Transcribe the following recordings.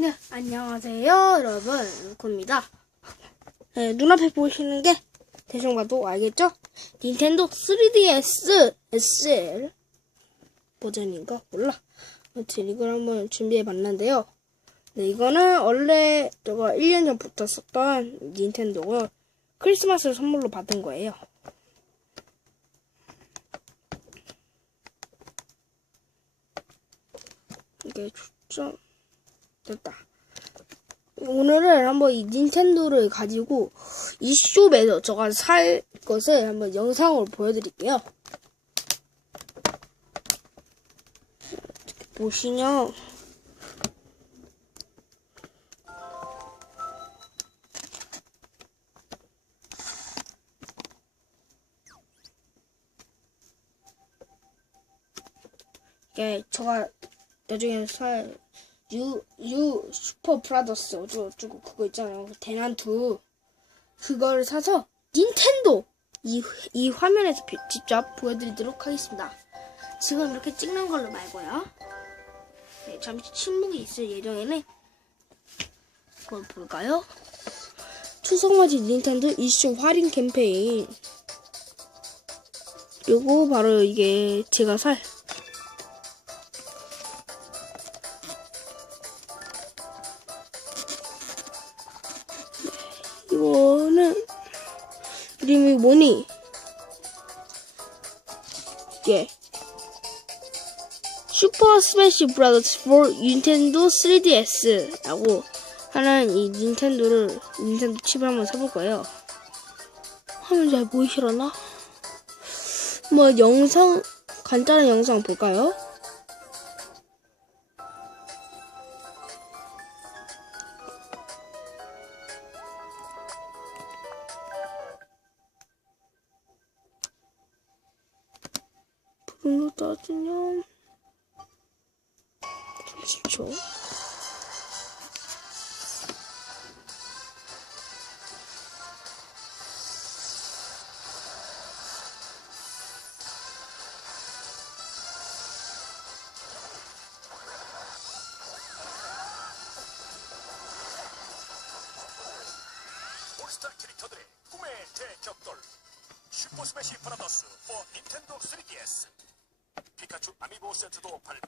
네, 안녕하세요, 여러분. 구입니다. 네, 눈앞에 보이시는 게 대충 봐도 알겠죠? 닌텐도 3DS SL 버전인가? 몰라. 아무튼 이걸 한번 준비해 봤는데요. 네, 이거는 원래 저거 1년 전부터 썼던 닌텐도고요. 크리스마스를 선물로 받은 거예요. 이게 좀 됐다. 오늘은 한번 이 닌텐도를 가지고 이 숍에서 제가 살 것을 한번 영상으로 보여드릴게요. 보시면 이게 제가 나중에 살 유, 유 슈퍼 프라더스 어쩌고저쩌고 그거 있잖아요. 대난투. 그거를 사서 닌텐도 이, 이 화면에서 비- 직접 보여드리도록 하겠습니다. 지금 이렇게 찍는 걸로 말고요. 네, 잠시 침묵이 있을 예정에는 그걸 볼까요? 추석맞이 닌텐도 이슈 할인 캠페인 그리고 바로 이게 제가 살 이름이 뭐니? 이게 슈퍼 스매시 브라더스 for 닌텐도 3DS라고 하는 이 닌텐도를 닌텐도 칩을 한번 사볼 거예요. 화면 잘 보이시려나? 뭐 영상 간단한 영상 볼까요? 분로 따지면 30초. 올스타 캐릭터들의 꿈의 대격돌. 슈퍼 스매시 브라더스 4 닌텐도 3DS 피카츄 아미보 세트도 발매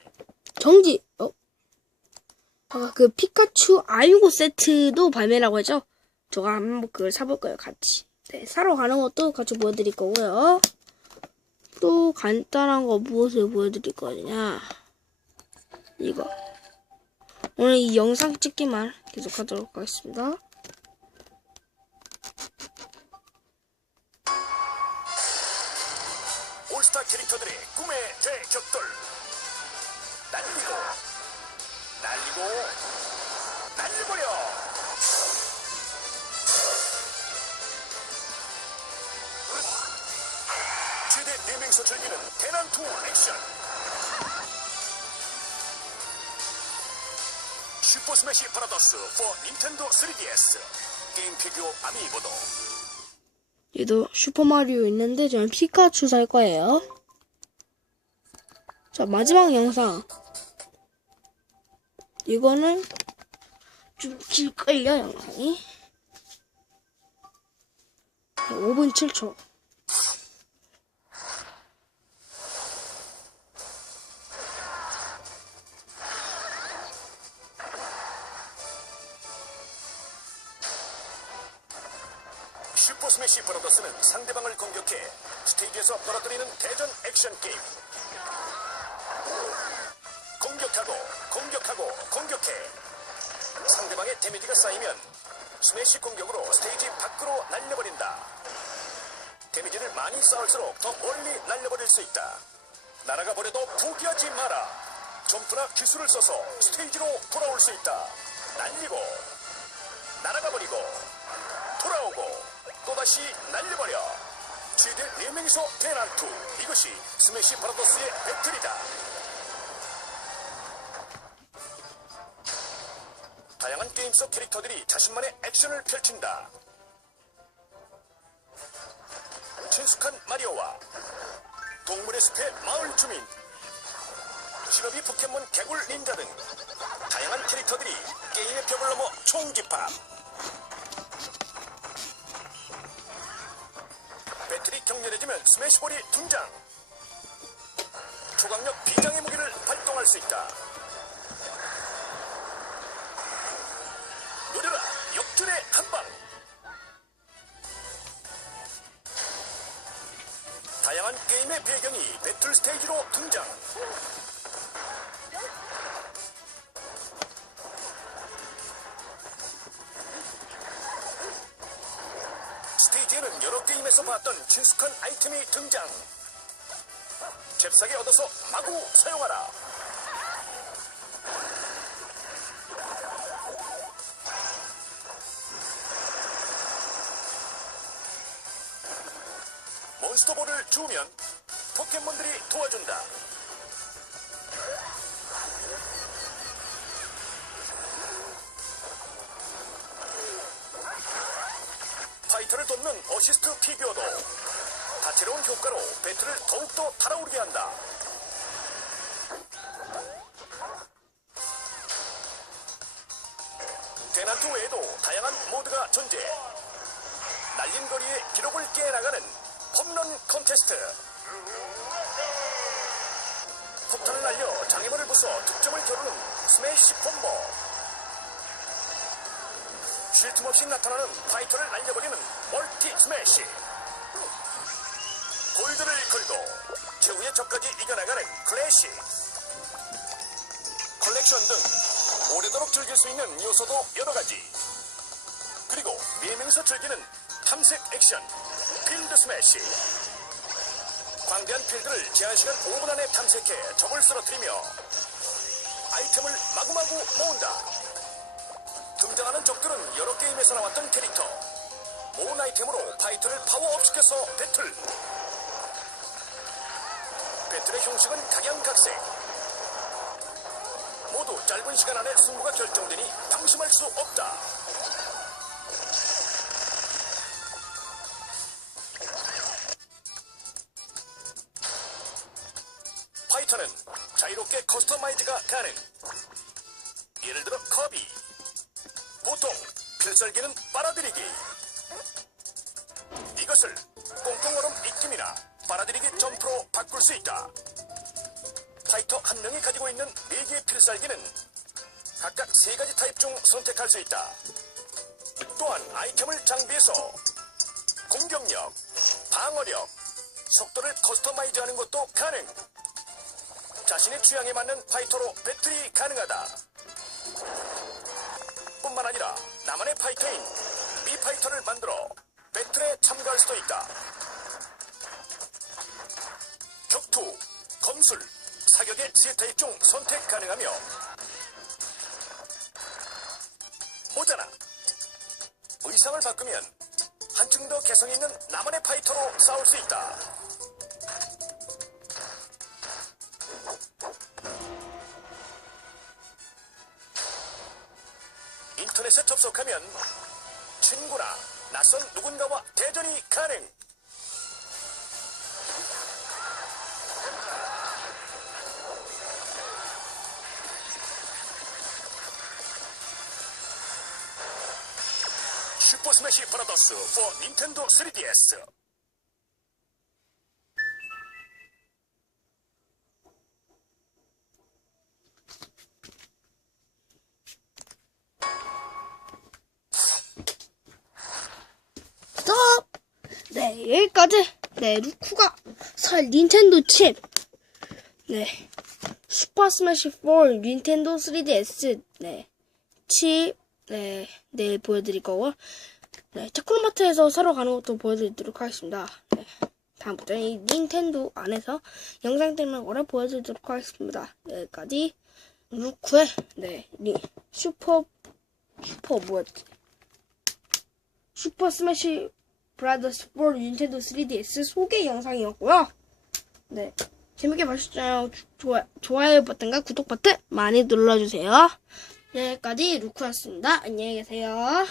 정지. 어? 아, 그 피카츄 아미고 세트도 발매라고 했죠? 제가 한번 그걸 사볼 거예요, 같이. 네, 사러 가는 것도 같이 보여드릴 거고요. 또 간단한 거 무엇을 보여드릴 거냐? 이거. 오늘 이 영상 찍기만 계속 하도록 하겠습니다. 캐릭터들의 꿈의 대격돌. 날리고 날리고 날려버려. 최대 4명서 즐기는 대난투 액션. 슈퍼 스매시 브라더스 4 닌텐도 3DS 게임 피규어 아미보도. 얘도 슈퍼마리오 있는데 저는 피카츄 살 거예요. 자, 마지막 영상. 이거는 좀 길걸요, 영상이. 5분 7초. 슈퍼 스매시 브라더스는 상대방을 공격해 스테이지에서 벌어들이는 대전 액션 게임. 공격하고 공격하고 공격해. 상대방의 데미지가 쌓이면 스매시 공격으로 스테이지 밖으로 날려버린다. 데미지를 많이 쌓을수록 더 멀리 날려버릴 수 있다. 날아가 버려도 포기하지 마라. 점프나 기술을 써서 스테이지로 돌아올 수 있다. 날리고 날아가 버리고 돌아오고 또다시 날려버려 최대 4명이서 대난투 이것이 스매시 브라더스의 배틀이다 게임 속 캐릭터들이 자신만의 액션을 펼친다 친숙한 마리오와 동물의 숲의 마을 주민 시너비 포켓몬 개굴 닌자 등 다양한 캐릭터들이 게임의 벽을 넘어 총집합. 배틀이 격렬해지면 스매시볼이 등장. 초강력 비장의 무기를 발동할 수 있다. 역전의 한방. 다양한 게임의 배경이 배틀 스테이지로 등장. 스테이지에는 여러 게임에서 봤던 친숙한 아이템이 등장. 잽싸게 얻어서 마구 사용하라. 몬스터볼을 주우면 포켓몬들이 도와준다. 파이터를 돕는 어시스트 피규어도 다채로운 효과로 배틀을 더욱더 달아오르게 한다. 대난투 외에도 다양한 모드가 존재. 날린 거리에 기록을 깨나가는 홈런 컨테스트. 폭탄을 날려 장애물을 부숴 득점을 겨루는 스매시 콤보. 쉴 틈 없이 나타나는 파이터를 날려버리는 멀티 스매시. 골드를 걸고 최후의 적까지 이겨나가는 클래시. 컬렉션 등 오래도록 즐길 수 있는 요소도 여러 가지. 그리고 미행에서 즐기는 탐색 액션, 필드 스매시. 광대한 필드를 제한시간 5분 안에 탐색해 적을 쓰러뜨리며 아이템을 마구마구 모은다. 등장하는 적들은 여러 게임에서 나왔던 캐릭터. 모은 아이템으로 파이터를 파워업 시켜서 배틀. 배틀의 형식은 각양각색. 모두 짧은 시간 안에 승부가 결정되니 방심할 수 없다. 파이터는 자유롭게 커스터마이즈가 가능. 예를 들어 커비. 보통 필살기는 빨아들이기. 이것을 꽁꽁 얼음 입김이나 빨아들이기 점프로 바꿀 수 있다. 파이터 한 명이 가지고 있는 네 개의 필살기는 각각 세 가지 타입 중 선택할 수 있다. 또한 아이템을 장비해서 공격력, 방어력, 속도를 커스터마이즈하는 것도 가능. 자신의 취향에 맞는 파이터로 배틀이 가능하다. 뿐만 아니라 나만의 파이터인 미 파이터를 만들어 배틀에 참가할 수도 있다. 격투, 검술, 사격의 세 타입 중 선택 가능하며 모자라 의상을 바꾸면 한층 더 개성 있는 나만의 파이터로 싸울 수 있다. 인터넷에 접속하면 친구나 낯선 누군가와 대전이 가능. 슈퍼 스매시 브라더스 4 닌텐도 3DS 여기까지. 네, 루쿠가 살 닌텐도 칩. 네. 슈퍼 스매시 4 닌텐도 3DS. 네. 칩. 네. 네, 보여드릴 거고. 네, 체크마트에서 사러 가는 것도 보여드리도록 하겠습니다. 네. 다음부터 이 닌텐도 안에서 영상 때문에 오래 보여드리도록 하겠습니다. 여기까지 루쿠의 네, 리, 슈퍼 슈퍼 뭐였지? 슈퍼 스매시 브라더스 4 닌텐도 3DS 소개 영상이었고요. 네. 재밌게 좋아, 좋아요 버튼과 구독 버튼 많이 눌러주세요. 여기까지 루크였습니다. 안녕히 계세요.